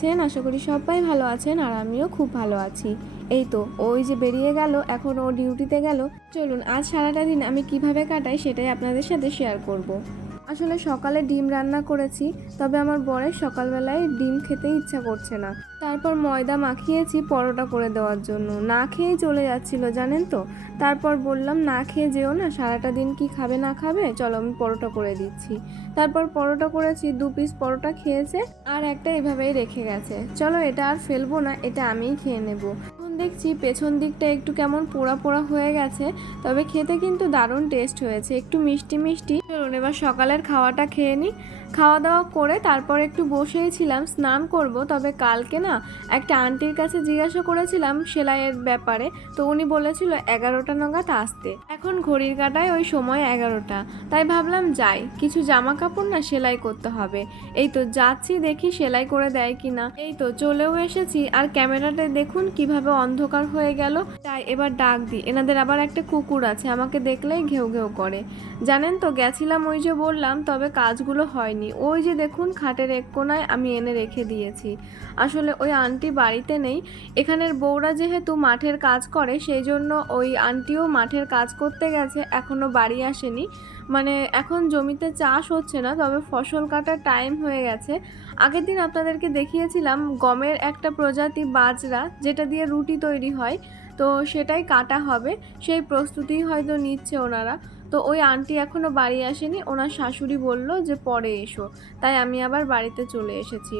আছেন? আশা করি সবাই ভালো আছেন আর আমিও খুব ভালো আছি। এই তো, ওই যে বেরিয়ে গেল, এখন ও ডিউটিতে গেল। চলুন, আজ সারাটা দিন আমি কীভাবে কাটাই সেটাই আপনাদের সাথে শেয়ার করব। আসলে সকালে ডিম রান্না করেছি, তবে আমার বরের সকালবেলায় ডিম খেতে ইচ্ছা করছে না। তারপর ময়দা মাখিয়েছি পরোটা করে দেওয়ার জন্য। না খেয়েই চলে যাচ্ছিল, জানেন তো? তারপর বললাম, না খেয়ে যেও না, সারাটা দিন কি খাবে না খাবে? চলো আমি পরোটা করে দিচ্ছি। তারপর পরোটা করেছি, দু পিস পরোটা খেয়েছে, আর একটা এভাবেই রেখে গেছে। চলো এটা আর ফেলব না, এটা আমিই খেয়ে নেব। দেখছি পেছন দিকটা একটু কেমন পোড়া পোড়া হয়ে গেছে, তবে খেতে কিন্তু দারুণ টেস্ট হয়েছে। একটু মিষ্টি মিষ্টি। চলুন, এবার সকালের খাওয়াটা খেয়ে নিই। খাওয়া দাওয়া করে তারপর একটু বসেই ছিলাম, স্নান করব। তবে কালকে না একটা আন্টির কাছে জিজ্ঞাসা করেছিলাম সেলাইয়ের ব্যাপারে। তো উনি বলেছিল এগারোটা নাগাদ আসতে। এখন ঘড়ির কাটায় ওই সময় এগারোটা। তাই ভাবলাম যাই, কিছু জামা কাপড় না সেলাই করতে হবে। এই তো যাচ্ছি দেখি সেলাই করে দেয় কিনা। এই তো চলেও এসেছি, আর ক্যামেরাতে দেখুন কীভাবে অন্ধকার হয়ে গেল। তাই এবার ডাক দিই, এনাদের আবার একটা কুকুর আছে, আমাকে দেখলেই ঘেউ ঘেউ করে। জানেন তো, গেছিলাম ওই যে বললাম, তবে কাজগুলো হয়নি। ওই যে দেখুন, খাটের এক কোনায় আমি এনে রেখে দিয়েছি। আসলে ওই আন্টি বাড়িতে নেই। এখানের বউরা যেহেতু মাঠের কাজ করে সেই জন্য ওই আন্টিও মাঠের কাজ করতে গেছে এখনও বাড়ি আসেনি। মানে এখন জমিতে চাষ হচ্ছে না, তবে ফসল কাটার টাইম হয়ে গেছে। আগের দিন আপনাদেরকে দেখিয়েছিলাম, গমের একটা প্রজাতি বাজরা, যেটা দিয়ে রুটি তৈরি হয়। তো সেটাই কাটা হবে। সেই প্রস্তুতি হয়তো নিচ্ছে ওনারা। তো ওই আন্টি এখনও বাড়ি আসেনি, ওনার শাশুড়ি বলল যে পরে এসো। তাই আমি আবার বাড়িতে চলে এসেছি।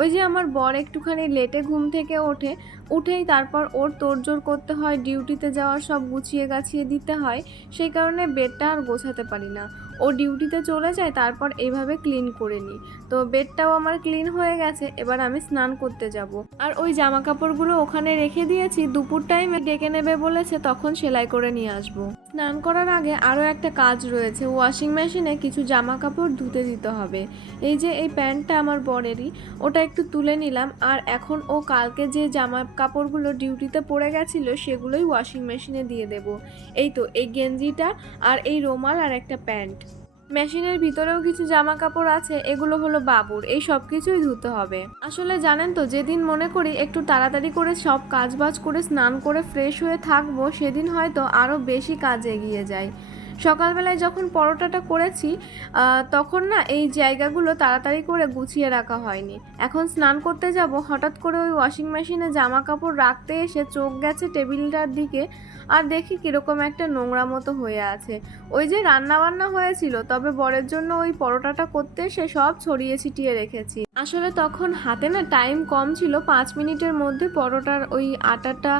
ওই যে আমার বর একটুখানি লেটে ঘুম থেকে ওঠে, উঠেই তারপর ওর তোড়জোড় করতে হয়, ডিউটিতে যাওয়ার সব গুছিয়ে গাছিয়ে দিতে হয়, সেই কারণে বেডটা আর গোছাতে পারি না। ও ডিউটিতে চলে যায়, তারপর এইভাবে ক্লিন করে নিই। তো বেডটাও আমার ক্লিন হয়ে গেছে, এবার আমি স্নান করতে যাব। আর ওই জামা কাপড়গুলো ওখানে রেখে দিয়েছি, দুপুর টাইমে ডেকে নেবে বলেছে, তখন সেলাই করে নিয়ে আসব। স্নান করার আগে আরও একটা কাজ রয়েছে। ওয়াশিং মেশিনে কিছু জামা কাপড় ধুতে দিতে হবে। এই যে, এই প্যান্টটা আমার বরেরই, ওটা একটু তুলে নিলাম। আর এখন ও কালকে যে জামা কাপড়গুলো ডিউটিতে পড়ে গেছিল, সেগুলোই ওয়াশিং মেশিনে দিয়ে দেব। এই তো, এই গেঞ্জিটা আর এই রোমাল আর একটা প্যান্ট। মেশিনের ভিতরেও কিছু জামা কাপড় আছে, এগুলো হলো বাবুর। এই সব কিছুই ধুতে হবে। আসলে জানেন তো, যেদিন মনে করি একটু তাড়াতাড়ি করে সব কাজ বাজ করে স্নান করে ফ্রেশ হয়ে থাকব, সেদিন হয়তো আরও বেশি কাজ এগিয়ে যায়। সকালবেলায় যখন পরোটাটা করেছি তখন না এই জায়গাগুলো তাড়াতাড়ি করে গুছিয়ে রাখা হয়নি। এখন স্নান করতে যাব, হঠাৎ করে ওই ওয়াশিং মেশিনে জামা কাপড় রাখতে এসে চোখ গেছে টেবিলটার দিকে, আর দেখি কীরকম একটা নোংরা মতো হয়ে আছে। ওই যে রান্না বান্না হয়েছিল, তবে বরের জন্য ওই পরোটাটা করতে এসে সব ছড়িয়ে ছিটিয়ে রেখেছি। আসলে তখন হাতে না টাইম কম ছিল, পাঁচ মিনিটের মধ্যে পরোটার ওই আটাটা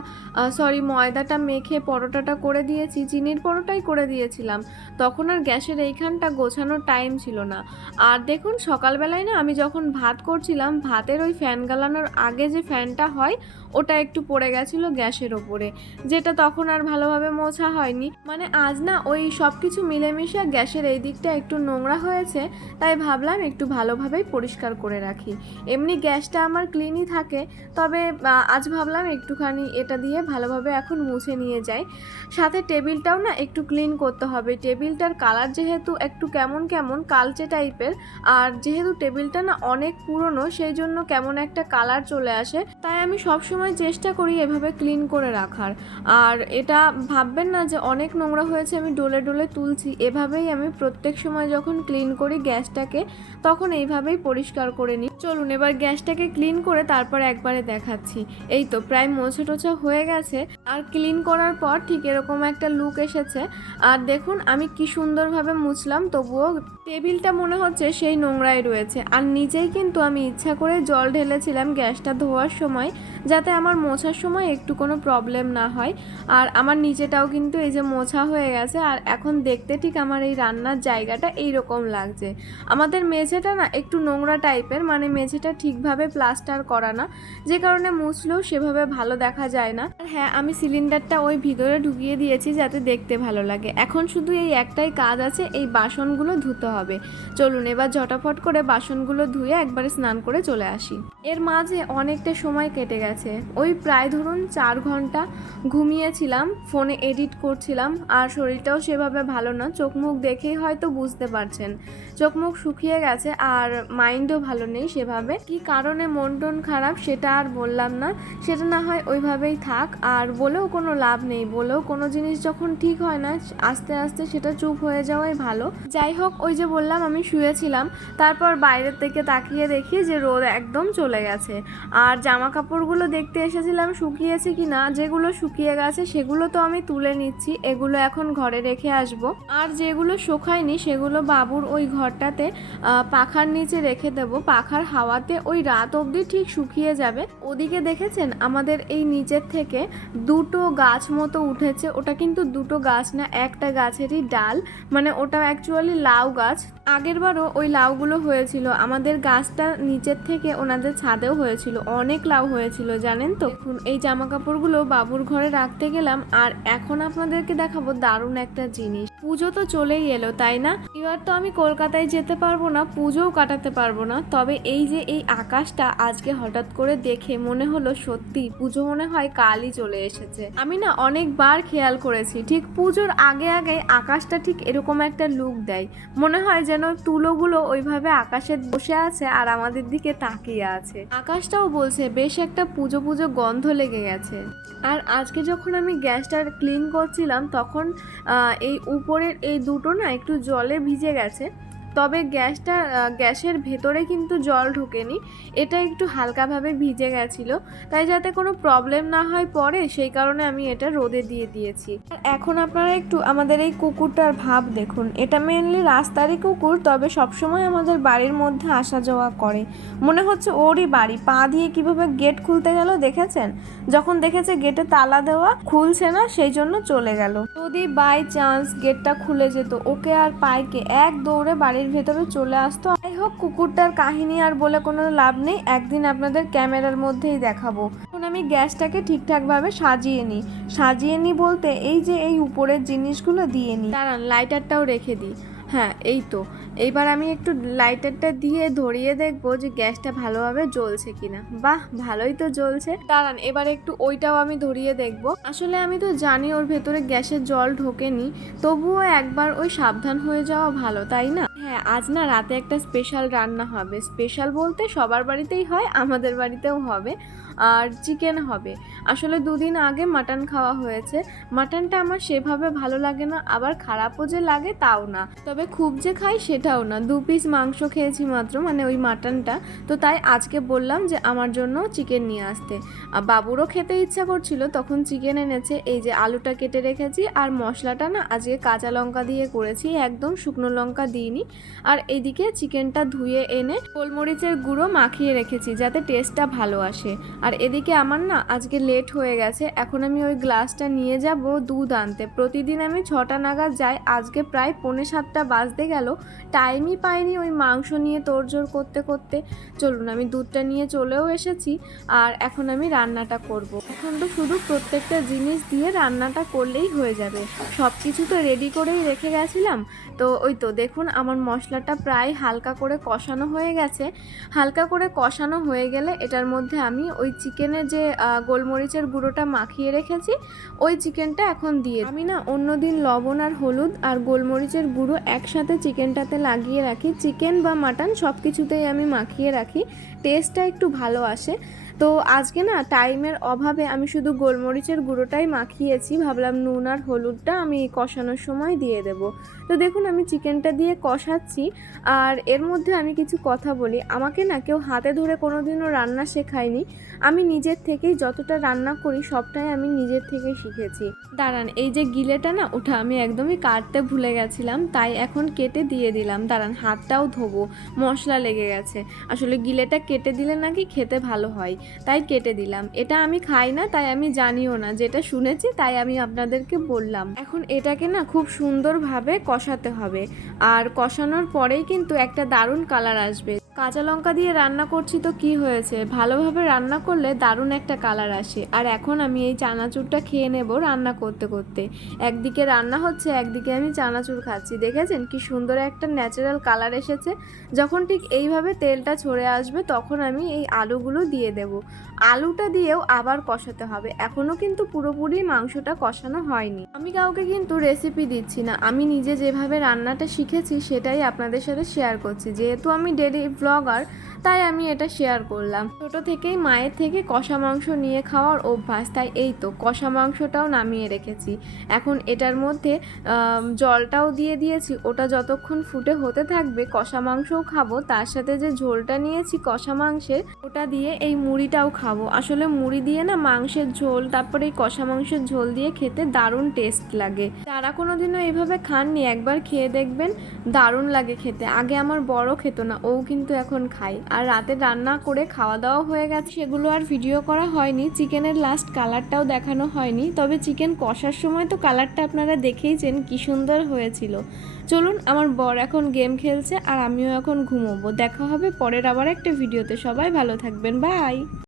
সরি ময়দাটা মেখে পরোটাটা করে দিয়েছি, চিনির পরোটাই করে দিয়েছিলাম তখন আর গ্যাসের এইখানটা গোছানোর টাইম ছিল না। আর দেখুন, সকালবেলায় না আমি যখন ভাত করছিলাম, ভাতের ওই ফ্যান গালানোর আগে যে ফ্যানটা হয়, ওটা একটু পড়ে গেছিল গ্যাসের ওপরে, যেটা তখন আর ভালোভাবে মোছা হয়নি। মানে আজ না ওই সব কিছু মিলেমিশে গ্যাসের এই দিকটা একটু নোংরা হয়েছে, তাই ভাবলাম একটু ভালোভাবেই পরিষ্কার করে রাখি। এমনি গ্যাসটা আমার ক্লিনই থাকে, তবে আজ ভাবলাম একটুখানি এটা দিয়ে ভালোভাবে এখন মুছে নিয়ে যাই। সাথে টেবিলটাও না একটু ক্লিন করতে হবে। টেবিলটার কালার যেহেতু একটু কেমন কেমন কালচে টাইপের, আর যেহেতু টেবিলটা না অনেক পুরনো, সেই জন্য কেমন একটা কালার চলে আসে। তাই আমি সবসময় চেষ্টা করি এভাবে ক্লিন করে রাখার। আর এটা ভাববেন না যে অনেক নোংরা হয়েছে, আমি ডোলে ডলে তুলছি। এভাবেই আমি প্রত্যেক সময় যখন ক্লিন করি গ্যাসটাকে, তখন এইভাবেই পরিষ্কার করে নিই। চলুন এবার গ্যাসটাকে ক্লিন করে তারপর একবারে দেখাচ্ছি। এই তো প্রায় মোছা টোছা হয়ে গেছে। আর ক্লিন করার পর ঠিক এরকম একটা লুক এসেছে। আর দেখুন, আমি কি সুন্দরভাবে মুছলাম, তবুও টেবিলটা মনে হচ্ছে সেই নোংরাই রয়েছে। আর নিজেই কিন্তু আমি ইচ্ছা করে জল ঢেলেছিলাম গ্যাসটা ধোয়ার সময়, যাতে আমার মোছার সময় একটু কোনো প্রবলেম না হয়। আর আমার নিচেটাও কিন্তু এই যে মোছা হয়ে গেছে, আর এখন দেখতে ঠিক আমার এই রান্নার জায়গাটা এই রকম লাগছে। আমাদের মেঝেটা না একটু নোংরা টাইপের মানে মেঝেটা ঠিকভাবে প্লাস্টার করা না। যে কারণে মুছলেও সেভাবে ভালো দেখা যায় না। আর হ্যাঁ আমি সিলিন্ডারটা ওই ভিতরে ঢুকিয়ে দিয়েছি, যাতে দেখতে ভালো লাগে। এখন শুধু এই একটাই কাজ আছে, এই বাসনগুলো ধুতে হবে। চলুন, এবার ঝটাফট করে বাসনগুলো ধুয়ে একবারে স্নান করে চলে আসি। এর মাঝে অনেকটা সময় কেটে গেছে। ওই প্রায় ধরুন চার ঘণ্টা ঘুমিয়েছিলাম, ফোনে এডিট করছিলাম, আর শরীরটাও সেভাবে ভালো না। চোখ মুখ দেখেই হয়তো বুঝতে পারছেন। চোখ মুখ শুকিয়ে গেছে আর মাইন্ডও ভালো নেই সেভাবে। কি কারণে মন টন খারাপ সেটা আর বললাম না। সেটা না হয় ওইভাবেই থাক। আর বলেও কোনো লাভ নেই। বলেও কোনো জিনিস যখন ঠিক হয় না, আস্তে আস্তে সেটা চুপ হয়ে যাওয়াই ভালো। যাই হোক, ওই যে বললাম, আমি শুয়েছিলাম। তারপর বাইরের থেকে তাকিয়ে দেখি যে রোদ একদম চলে গেছে। আর জামা কাপড়গুলো দেখতে এসেছিলাম শুকিয়েছে কি না যেগুলো শুকিয়ে গেছে সেগুলো তো আমি তুলে নিচ্ছি, এগুলো এখন ঘরে রেখে আসব। আর যেগুলো শুকায়নি সেগুলো বাবুর ওই ঘরটাতে পাখার নিচে রেখে দেব। পাখার হাওয়াতে ওই রাত অবধি ঠিক শুকিয়ে যাবে। ওদিকে দেখেছেন, আমাদের এই নিচের থেকে দুটো গাছ মতো উঠেছে। ওটা কিন্তু দুটো গাছ না, একটা গাছেরই ডাল মানে ওটা অ্যাকচুয়ালি লাউ গাছ। আগেরবারও ওই লাউগুলো হয়েছিল, আমাদের গাছটা নিচের থেকে ওনাদের ছাদেও হয়েছিল, অনেক লাউ হয়েছিল, জানেন তো? এখন এই জামা কাপড়গুলো বাবুর ঘরে রাখতে গেলাম, আর এখন আপনাদেরকে দেখাবো দারুণ একটা জিনিস। পুজো তো চলেই এলো, তাই না? এবার তো আমি কলকাতায় যেতে পারব না, পুজোও কাটাতে পারব না। তবে এই যে এই আকাশটা আজকে হঠাৎ করে দেখে মনে হলো সত্যি পুজো মনে হয় কালই চলে এসেছে। আমি না অনেকবার খেয়াল করেছি, ঠিক পুজোর আগে আগে আকাশটা ঠিক এরকম একটা লুক দেয়। মনে হয় যেন তুলোগুলো ওইভাবে আকাশে বসে আছে আর আমাদের দিকে তাকিয়ে আছে। আকাশটাও বলছে, বেশ একটা পুজো পুজো গন্ধ লেগে গেছে। আর আজকে যখন আমি গ্যাসটা ক্লিন করছিলাম, তখন এই উপরের এই দুটো না একটু জলে ভিজে গেছে। তবে গ্যাসটা গ্যাসের ভেতরে কিন্তু জল ঢোকেনি। এটা একটু হালকাভাবে ভিজে গেছিল। তাই যাতে কোনো প্রবলেম না হয় পরে সেই কারণে আমি এটা রোদে দিয়ে দিয়েছি। এখন আপনারা একটু আমাদের এই কুকুরটার ভাব দেখুন। এটা মেনলি রাস্তারই কুকুর, তবে সবসময় আমাদের বাড়ির মধ্যে আসা যাওয়া করে। মনে হচ্ছে ওরই বাড়ি। পা দিয়ে কীভাবে গেট খুলতে গেল দেখেছেন? যখন দেখেছে গেটে তালা দেওয়া, খুলছে না, সেই জন্য চলে গেল। যদি বাই চান্স গেটটা খুলে যেত, ওকে আর পাইকে এক দৌড়ে বাড়ির ভেতরে চলে আসতো। যাই হোক, কুকুরটার কাহিনী আর বলে কোনো লাভ নেই। একদিন আপনাদের ক্যামেরার মধ্যেই দেখাবো। এখন আমি গ্যাসটাকে ঠিকঠাকভাবে সাজিয়ে নিই। সাজিয়ে নিই বলতে এই যে এই উপরের জিনিসগুলো দিয়ে নিই। দাঁড়ান লাইটারটাও রেখে দিই। হ্যাঁ এই তো। এইবার আমি একটু লাইটারটা দিয়ে ধরিয়ে দেখব যে গ্যাসটা ভালোভাবে জ্বলছে কিনা। বাহ, ভালোই তো জ্বলছে। দাঁড়ান, এবার একটু ওইটাও আমি ধরিয়ে দেখব। আসলে আমি তো জানি ওর ভেতরে গ্যাসের জল ঢোকেনি, তবুও একবার ওই সাবধান হয়ে যাওয়া ভালো, তাই না? হ্যাঁ আজ না রাতে একটা স্পেশাল রান্না হবে। স্পেশাল বলতে সবার বাড়িতেই হয়, আমাদের বাড়িতেও হবে। আর চিকেন হবে। আসলে দুদিন আগে মাটন খাওয়া হয়েছে। মাটনটা আমার সেভাবে ভালো লাগে না, আবার খারাপও যে লাগে তাও না। তবে খুব যে খাই সেটাও না। দু পিস মাংস খেয়েছি মাত্র মানে ওই মাটনটা তো তাই আজকে বললাম যে আমার জন্য চিকেন নিয়ে আসতে। আর বাবুরও খেতে ইচ্ছা করছিল, তখন চিকেন এনেছে। এই যে আলুটা কেটে রেখেছি, আর মশলাটা না আজকে কাঁচা লঙ্কা দিয়ে করেছি, একদম শুকনো লঙ্কা দিইনি। আর এদিকে চিকেনটা ধুয়ে এনে গোলমরিচের গুঁড়ো মাখিয়ে রেখেছি, যাতে টেস্টটা ভালো আসে। আর এদিকে আমার না আজকে লেট হয়ে গেছে, এখন আমি ওই গ্লাসটা নিয়ে যাব, দুধ আনতে। প্রতিদিন আমি ছটা নাগাদ যাই, আজকে প্রায় পৌনে সাতটা বাজতে গেল টাইমই পাইনি ওই মাংস নিয়ে তোড়জোড় করতে করতে। চলুন, আমি দুধটা নিয়ে চলেও এসেছি, আর এখন আমি রান্নাটা করব। এখন তো শুধু প্রত্যেকটা জিনিস দিয়ে রান্নাটা করলেই হয়ে যাবে। সব কিছু তো রেডি করেই রেখে গেছিলাম। তো ওই তো দেখুন, আমার মশলাটা প্রায় হালকা করে কষানো হয়ে গেছে। হালকা করে কষানো হয়ে গেলে এটার মধ্যে আমি ওই চিকেনের যে গোলমরিচের গুঁড়োটা মাখিয়ে রেখেছি, ওই চিকেনটা এখন দিয়ে আমি না অন্যদিন লবণ আর হলুদ আর গোলমরিচের গুঁড়ো একসাথে চিকেনটাতে লাগিয়ে রাখি। চিকেন বা মাটন সব কিছুতেই আমি মাখিয়ে রাখি। টেস্টটা একটু ভালো আসে। তো আজকে না টাইমের অভাবে আমি শুধু গোলমরিচের গুঁড়োটাই মাখিয়েছি। ভাবলাম নুন আর হলুদটা আমি কষানোর সময় দিয়ে দেব। তো দেখুন আমি চিকেনটা দিয়ে কষাচ্ছি আর এর মধ্যে আমি কিছু কথা বলি। আমাকে না কেউ হাতে ধরে কোনো দিনও রান্না শেখায়নি। আমি নিজের থেকেই যতটা রান্না করি সবটাই আমি নিজের থেকেই শিখেছি। দাঁড়ান, এই যে গিলেটা না, ওটা আমি একদমই কাটতে ভুলে গেছিলাম, তাই এখন কেটে দিয়ে দিলাম। দাঁড়ান, হাতটাও ধোবো, মশলা লেগে গেছে। আসলে গিলেটা কেটে দিলে নাকি খেতে ভালো হয়। তাই কেটে দিলাম। এটা আমি খাই না, তাই আমি জানিও না। যেটা শুনেছি, তাই আমি আপনাদেরকে বললাম। এখন এটাকে না খুব সুন্দরভাবে কষাতে হবে। আর কষানোর পরেই কিন্তু একটা দারুণ কালার আসবে। কাঁচা লঙ্কা দিয়ে রান্না করছি তো কি হয়েছে? ভালোভাবে রান্না করলে দারুণ একটা কালার আসে। আর এখন আমি এই চানাচুরটা খেয়ে নেব রান্না করতে করতে। একদিকে রান্না হচ্ছে, একদিকে আমি চানাচুর খাচ্ছি। দেখেছেন কি সুন্দর একটা ন্যাচারাল কালার এসেছে? যখন ঠিক এইভাবে তেলটা ছড়ে আসবে তখন আমি এই আলুগুলো দিয়ে দেব। আলুটা দিয়েও আবার কষাতে হবে। এখনও কিন্তু পুরোপুরি মাংসটা কষানো হয়নি। আমি কাউকে কিন্তু রেসিপি দিচ্ছি না। আমি নিজে যেভাবে রান্নাটা শিখেছি সেটাই আপনাদের সাথে শেয়ার করছি। যেহেতু আমি ডেলি ব্লগার তাই আমি এটা শেয়ার করলাম। ছোট থেকেই মায়ের থেকে কষা মাংস নিয়ে খাওয়ার অভ্যাস, তাই এই তো কষা মাংসটাও নামিয়ে রেখেছি। এখন এটার মধ্যে জলটাও দিয়ে দিয়েছি, ওটা যতক্ষণ ফুটে হতে থাকবে কষা মাংসও খাব, তার সাথে যে ঝোলটা নিয়েছি কষা মাংসের, ওটা দিয়ে এই মুড়িটাও খাব। আসলে মুড়ি দিয়ে না মাংসের ঝোল, তারপরে এই কষা মাংসের ঝোল দিয়ে খেতে দারুণ টেস্ট লাগে। যারা কোনোদিনও এইভাবে খাননি, একবার খেয়ে দেখবেন, দারুণ লাগে খেতে। আগে আমার বড় খেত না, ও কিন্তু এখন খাই। আর রাতে রান্না করে খাওয়া দাওয়া হয়ে গেছে। সেগুলো আর ভিডিও করা হয়নি। চিকেনের লাস্ট কালারটাও দেখানো হয়নি। তবে চিকেন কষার সময় তো কালারটা আপনারা দেখেইছেন কি সুন্দর হয়েছিল। চলুন, আমার বর এখন গেম খেলছে আর আমিও এখন ঘুমোবো। দেখা হবে পরের আবার একটা ভিডিওতে সবাই ভালো থাকবেন। বাই